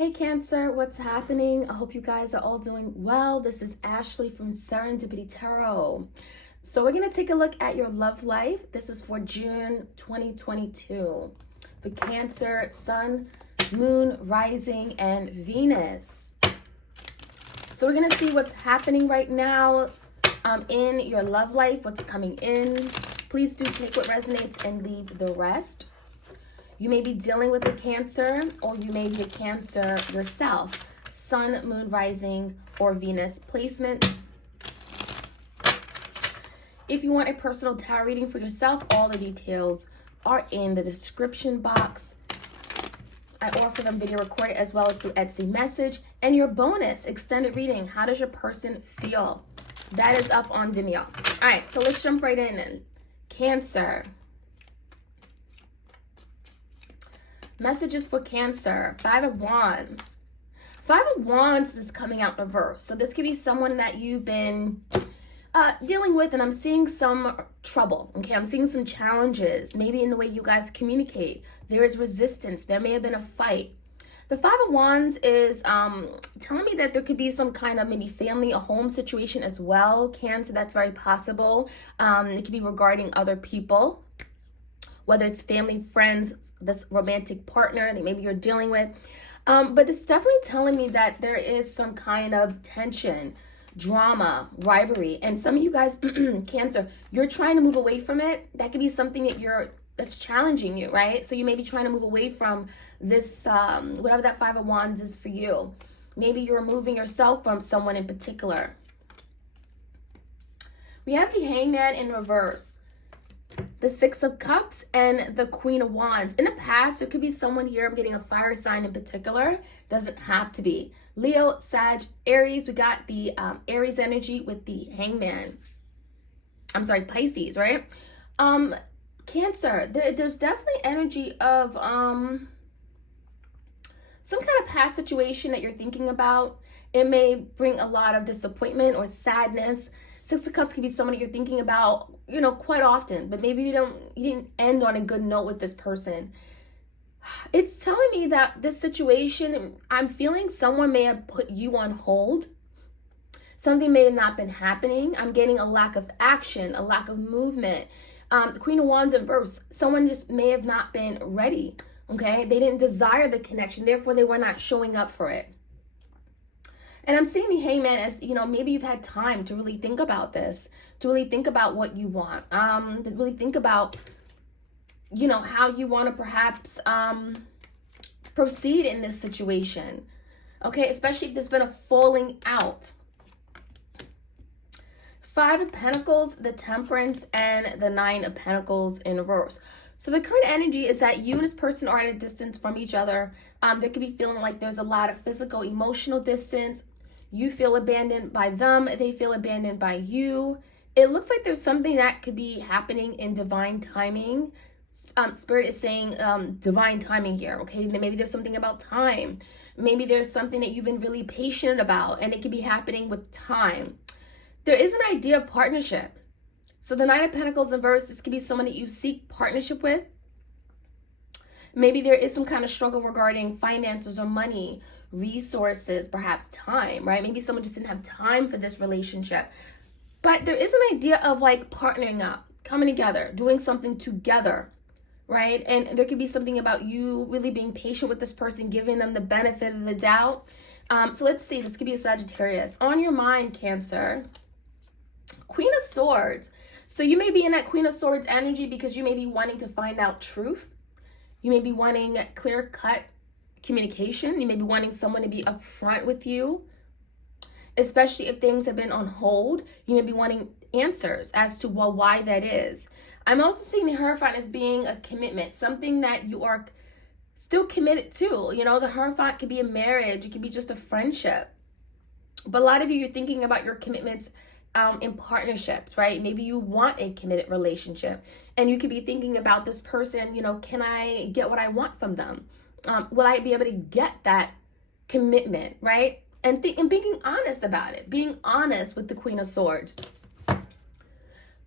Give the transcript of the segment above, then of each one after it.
Hey Cancer, what's happening? I hope you guys are all doing well. This is Ashley from Serendipity Tarot. So we're going to take a look at your love life. This is for June 2022. For Cancer, Sun, Moon, Rising, and Venus. So we're going to see what's happening right now in your love life, what's coming in. Please do take what resonates and leave the rest. You may be dealing with a Cancer, or you may be a Cancer yourself. Sun, Moon, Rising, or Venus placements. If you want a personal tarot reading for yourself, all the details are in the description box. I offer them video recorded as well as through Etsy message. And your bonus extended reading, how does your person feel? That is up on Vimeo. All right, so let's jump right in. Cancer. Messages for Cancer. Five of Wands. Five of Wands is coming out reverse. So this could be someone that you've been dealing with, and I'm seeing some trouble. Okay, I'm seeing some challenges. Maybe in the way you guys communicate. There is resistance. There may have been a fight. The Five of Wands is telling me that there could be some kind of maybe family, a home situation as well. Cancer, that's very possible. It could be regarding other people, whether it's family, friends, this romantic partner that maybe you're dealing with. But it's definitely telling me that there is some kind of tension, drama, rivalry. And some of you guys, Cancer, you're trying to move away from it. That could be something that's challenging you, right? So you may be trying to move away from this, whatever that Five of Wands is for you. Maybe you're removing yourself from someone in particular. We have the Hangman in reverse, the Six of Cups, and the Queen of Wands. In the past, there could be someone here. I'm getting a fire sign in particular. Doesn't have to be. Leo, Sag, Aries. We got the Aries energy with the Hangman. I'm sorry, Pisces, right? Cancer. There's definitely energy of some kind of past situation that you're thinking about. It may bring a lot of disappointment or sadness. Six of Cups could be someone that you're thinking about, quite often, but maybe you didn't end on a good note with this person. It's telling me that this situation, I'm feeling someone may have put you on hold. Something may have not been happening. I'm getting a lack of action, a lack of movement. The Queen of Wands in reverse, someone just may have not been ready, okay? They didn't desire the connection, therefore they were not showing up for it. And I'm seeing the Hangman as, maybe you've had time to really think about this, to really think about what you want, to really think about, how you want to perhaps proceed in this situation, okay? Especially if there's been a falling out. Five of Pentacles, the Temperance, and the Nine of Pentacles in reverse. So the current energy is that you and this person are at a distance from each other. There could be feeling like there's a lot of physical, emotional distance. You feel abandoned by them. They feel abandoned by you. It looks like there's something that could be happening in divine timing. Spirit is saying divine timing here, okay? Maybe there's something about time. Maybe there's something that you've been really patient about, and it could be happening with time. There is an idea of partnership. So the Nine of Pentacles in reverse, this could be someone that you seek partnership with. Maybe there is some kind of struggle regarding finances or money, resources, perhaps time, right? Maybe someone just didn't have time for this relationship. But there is an idea of like partnering up, coming together, doing something together, right? And there could be something about you really being patient with this person, giving them the benefit of the doubt. So let's see, this could be a Sagittarius. On your mind, Cancer, Queen of Swords. So you may be in that Queen of Swords energy because you may be wanting to find out truth. You may be wanting clear-cut communication. You may be wanting someone to be upfront with you, especially if things have been on hold. You may be wanting answers as to why that is. I'm also seeing the Hierophant as being a commitment, something that you are still committed to. The Hierophant could be a marriage. It could be just a friendship. But a lot of you, you're thinking about your commitments in partnerships, right? Maybe you want a committed relationship, and you could be thinking about this person, can I get what I want from them? Will I be able to get that commitment, right? And being honest about it, being honest with the Queen of Swords.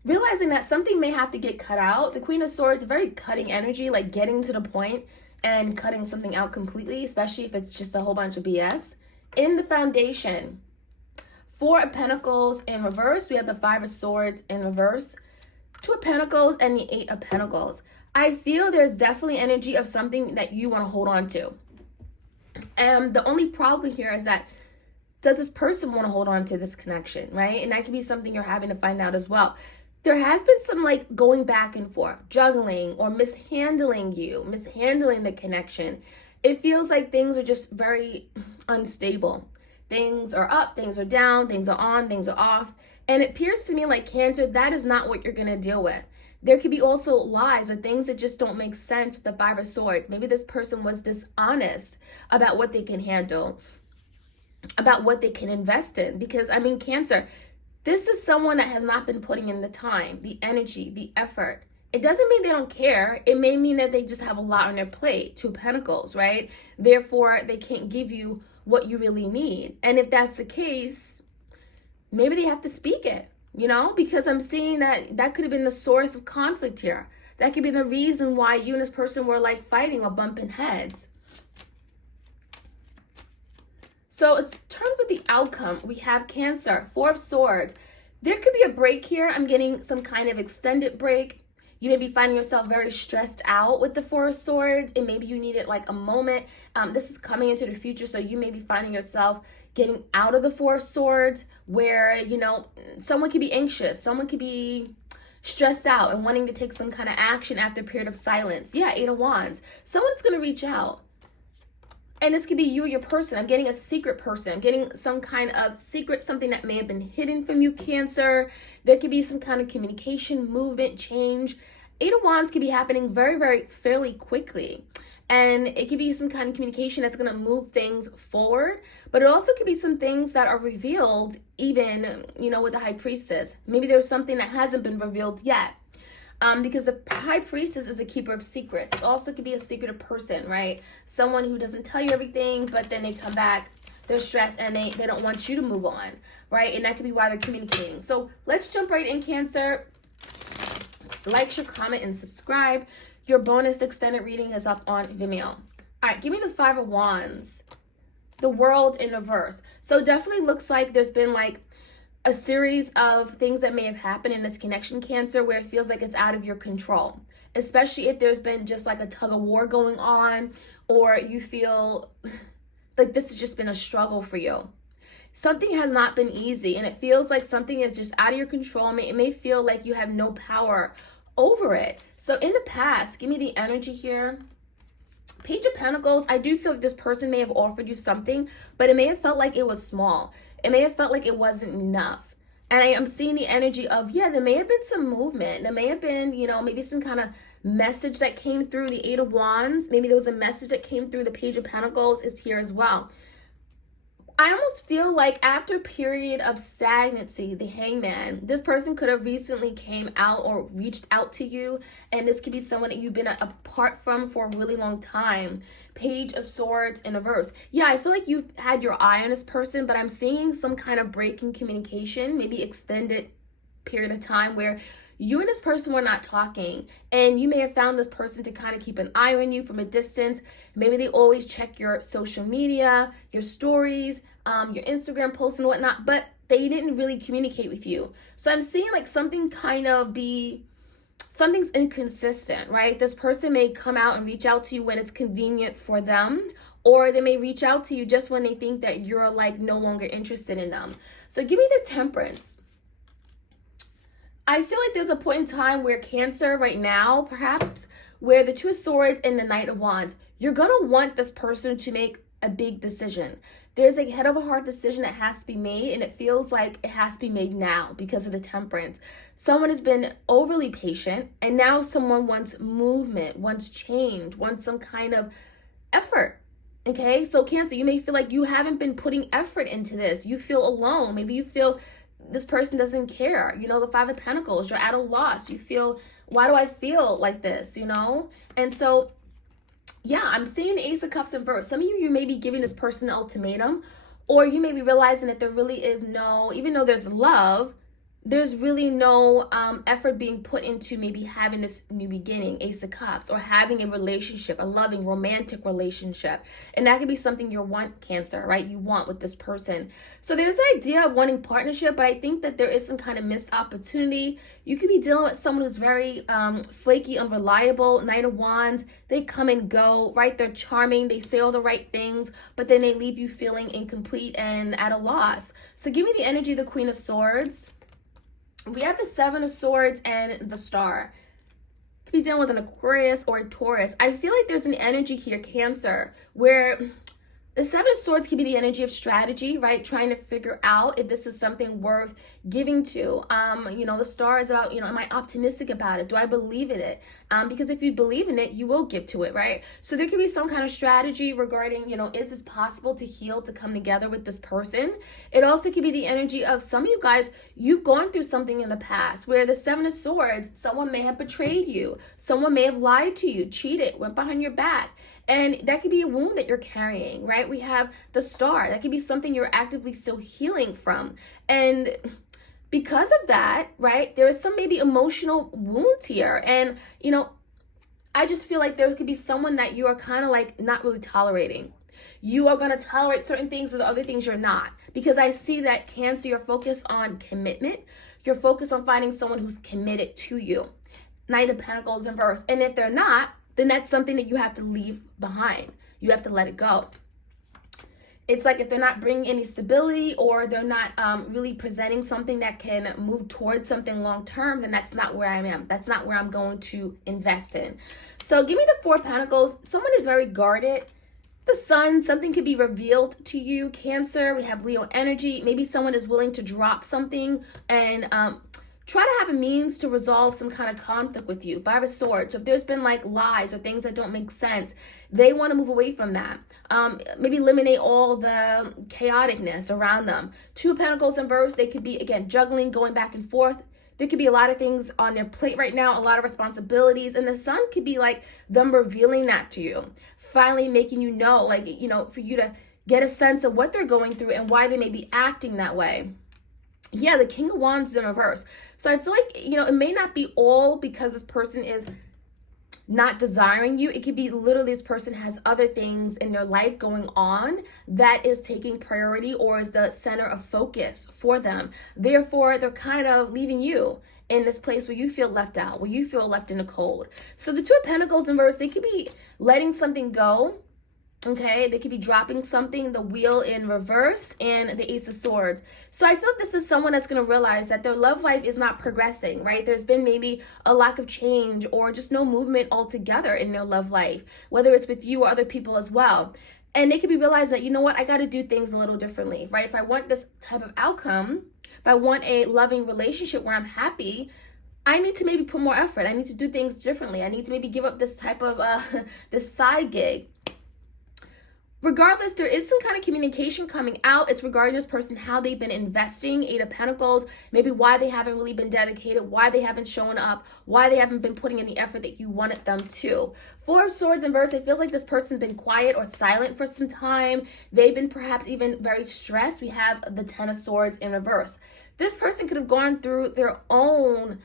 Realizing that something may have to get cut out. The Queen of Swords, very cutting energy, like getting to the point. and cutting something out completely, especially if it's just a whole bunch of BS. In the foundation, Four of Pentacles in reverse. We have the Five of Swords in reverse. Two of Pentacles and the Eight of Pentacles. I feel there's definitely energy of something that you want to hold on to. And the only problem here is that, does this person want to hold on to this connection, right? And that could be something you're having to find out as well. There has been some like going back and forth, juggling or mishandling the connection. It feels like things are just very unstable. Things are up, things are down, things are on, things are off. And it appears to me like Cancer, that is not what you're going to deal with. There could be also lies or things that just don't make sense with the Five of Swords. Maybe this person was dishonest about what they can handle, about what they can invest in. Because, I mean, Cancer, this is someone that has not been putting in the time, the energy, the effort. It doesn't mean they don't care. It may mean that they just have a lot on their plate. Two of Pentacles, right? Therefore, they can't give you what you really need. And if that's the case, maybe they have to speak it, you know? Because I'm seeing that could have been the source of conflict here. That could be the reason why you and this person were like fighting or bumping heads. So in terms of the outcome, we have Cancer, Four of Swords. There could be a break here. I'm getting some kind of extended break. You may be finding yourself very stressed out with the Four of Swords, and maybe you needed like a moment. This is coming into the future, so you may be finding yourself getting out of the Four of Swords where, you know, someone could be anxious. Someone could be stressed out and wanting to take some kind of action after a period of silence. Yeah, Eight of Wands. Someone's going to reach out. And this could be you or your person. I'm getting a secret person. I'm getting some kind of secret, something that may have been hidden from you, Cancer. There could be some kind of communication, movement, change. Eight of Wands could be happening very, very fairly quickly. And it could be some kind of communication that's going to move things forward. But it also could be some things that are revealed even, you know, with the High Priestess. Maybe there's something that hasn't been revealed yet. Because the High Priestess is a keeper of secrets. It also could be a secretive person, right? Someone who doesn't tell you everything, but then they come back, they're stressed, and they don't want you to move on, right? And that could be why they're communicating. So let's jump right in, Cancer. Like, share, comment, and subscribe. Your bonus extended reading is up on Vimeo. All right, give me the Five of Wands. The World in reverse. So definitely looks like there's been like a series of things that may have happened in this connection, Cancer, where it feels like it's out of your control, especially if there's been just like a tug of war going on, or you feel like this has just been a struggle for you. Something has not been easy, and it feels like something is just out of your control. It may feel like you have no power over it. So in the past, give me the energy here. Page of Pentacles, I do feel like this person may have offered you something, but it may have felt like it was small. It may have felt like it wasn't enough. And I am seeing the energy of, yeah, there may have been some movement. There may have been, you know, maybe some kind of message that came through the Eight of Wands. Maybe there was a message that came through the Page of Pentacles is here as well. I almost feel like after a period of stagnancy, the Hangman, this person could have recently came out or reached out to you, and this could be someone that you've been apart from for a really long time. Page of Swords in reverse. Yeah, I feel like you've had your eye on this person, but I'm seeing some kind of break in communication, maybe extended period of time where you and this person were not talking, and you may have found this person to kind of keep an eye on you from a distance. Maybe they always check your social media, your stories, your Instagram posts and whatnot, but they didn't really communicate with you. So I'm seeing like something kind of something's inconsistent, right? This person may come out and reach out to you when it's convenient for them, or they may reach out to you just when they think that you're like no longer interested in them. So give me the Temperance. I feel like there's a point in time where Cancer right now, perhaps, where the Two of Swords and the Knight of Wands, you're going to want this person to make a big decision. There's a head of a heart decision that has to be made, and it feels like it has to be made now because of the Temperance. Someone has been overly patient, and now someone wants movement, wants change, wants some kind of effort. Okay, so Cancer, you may feel like you haven't been putting effort into this. You feel alone. Maybe you feel this person doesn't care. You know, the Five of Pentacles, you're at a loss. You feel, why do I feel like this, you know? And so, yeah, I'm seeing the Ace of Cups in reverse. Some of you may be giving this person an ultimatum, or you may be realizing that there really is no, even though there's love, there's really no effort being put into maybe having this new beginning, Ace of Cups, or having a relationship, a loving, romantic relationship. And that could be something you want, Cancer, right? You want with this person. So there's an idea of wanting partnership, but I think that there is some kind of missed opportunity. You could be dealing with someone who's very flaky, unreliable, Knight of Wands. They come and go, right? They're charming. They say all the right things, but then they leave you feeling incomplete and at a loss. So give me the energy of the Queen of Swords. We have the Seven of Swords and the Star. Could be dealing with an Aquarius or a Taurus. I feel like there's an energy here, Cancer, where the Seven of Swords can be the energy of strategy, right? Trying to figure out if this is something worth giving to. The Star is about, am I optimistic about it? Do I believe in it? Because if you believe in it, you will give to it, right? So there could be some kind of strategy regarding, is this possible to heal, to come together with this person? It also could be the energy of some of you guys, you've gone through something in the past where the Seven of Swords, someone may have betrayed you. Someone may have lied to you, cheated, went behind your back. And that could be a wound that you're carrying, right? We have the Star. That could be something you're actively still healing from. And because of that, right, there is some maybe emotional wounds here. And, I just feel like there could be someone that you are kind of like not really tolerating. You are going to tolerate certain things, but the other things you're not. Because I see that, Cancer, you're focused on commitment. You're focused on finding someone who's committed to you. Knight of Pentacles in reverse. And if they're not, then that's something that you have to leave behind. You have to let it go. It's like if they're not bringing any stability, or they're not really presenting something that can move towards something long term, then that's not where I am. That's not where I'm going to invest in. So give me the Four of Pentacles. Someone is very guarded. The Sun, something could be revealed to you, Cancer. We have Leo energy. Maybe someone is willing to drop something and try to have a means to resolve some kind of conflict with you. Five of Swords. So if there's been like lies or things that don't make sense, they want to move away from that. Maybe eliminate all the chaoticness around them. Two of Pentacles in reverse. They could be, again, juggling, going back and forth. There could be a lot of things on their plate right now, a lot of responsibilities. And the Sun could be like them revealing that to you. Finally making you know, for you to get a sense of what they're going through and why they may be acting that way. Yeah, the King of Wands is in reverse. So I feel like, it may not be all because this person is not desiring you. It could be literally this person has other things in their life going on that is taking priority or is the center of focus for them. Therefore, they're kind of leaving you in this place where you feel left out, where you feel left in the cold. So the Two of Pentacles in reverse, they could be letting something go. Okay, they could be dropping something, the Wheel in reverse, and the Ace of Swords. So I feel like this is someone that's going to realize that their love life is not progressing, right? There's been maybe a lack of change or just no movement altogether in their love life, whether it's with you or other people as well. And they could be realizing that, I got to do things a little differently, right? If I want this type of outcome, if I want a loving relationship where I'm happy, I need to maybe put more effort. I need to do things differently. I need to maybe give up this type of, this side gig. Regardless, there is some kind of communication coming out. It's regarding this person, how they've been investing. Eight of Pentacles, maybe why they haven't really been dedicated, why they haven't shown up, why they haven't been putting in the effort that you wanted them to. Four of Swords in reverse, it feels like this person's been quiet or silent for some time. They've been perhaps even very stressed. We have the Ten of Swords in reverse. This person could have gone through their own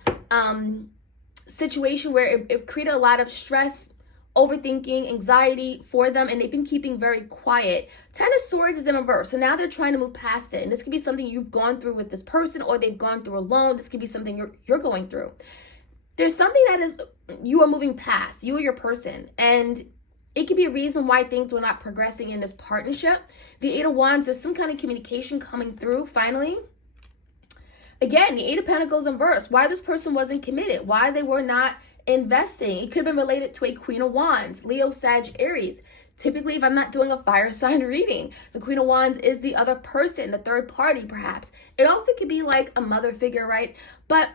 situation where it created a lot of stress, overthinking, anxiety for them, and they've been keeping very quiet. Ten of Swords is in reverse, so now they're trying to move past it, and this could be something you've gone through with this person, or they've gone through alone. This could be something you're going through. There's something that is you are moving past, you or your person, and it could be a reason why things were not progressing in this partnership. The Eight of Wands, there's some kind of communication coming through finally. Again, the Eight of Pentacles in reverse, why this person wasn't committed, why they were not investing. It could have been related to a Queen of Wands, Leo, Sag, Aries. Typically, if I'm not doing a fire sign reading, the Queen of Wands is the other person, the third party perhaps. It also could be like a mother figure, right? But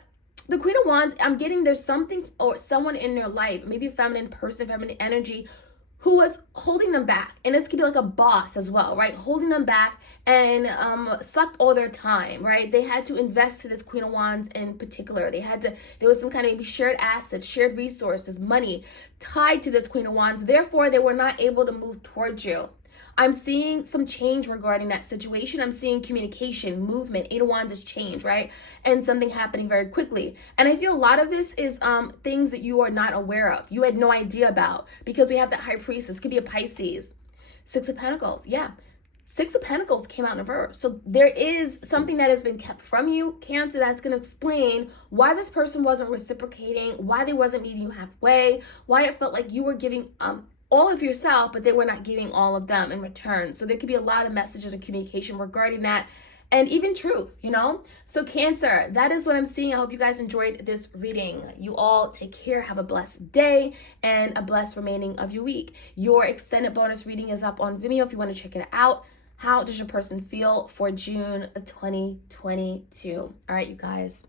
the Queen of Wands, I'm getting there's something or someone in their life, maybe a feminine person, feminine energy, who was holding them back. And this could be like a boss as well, right? Holding them back and sucked all their time, right? They had to invest to this Queen of Wands in particular. There was some kind of maybe shared assets, shared resources, money tied to this Queen of Wands. Therefore, they were not able to move towards you. I'm seeing some change regarding that situation. I'm seeing communication, movement. Eight of Wands is change, right? And something happening very quickly. And I feel a lot of this is things that you are not aware of. You had no idea about, because we have that High Priestess. Could be a Pisces. Six of Pentacles. Yeah. Six of Pentacles came out in reverse. So there is something that has been kept from you, Cancer, that's going to explain why this person wasn't reciprocating, why they wasn't meeting you halfway, why it felt like you were giving all of yourself, but they were not giving all of them in return. So there could be a lot of messages and communication regarding that, and even truth, you know? So Cancer, that is what I'm seeing. I hope you guys enjoyed this reading. You all take care, have a blessed day, and a blessed remaining of your week. Your extended bonus reading is up on Vimeo if you want to check it out. How does your person feel for June of 2022? All right, you guys.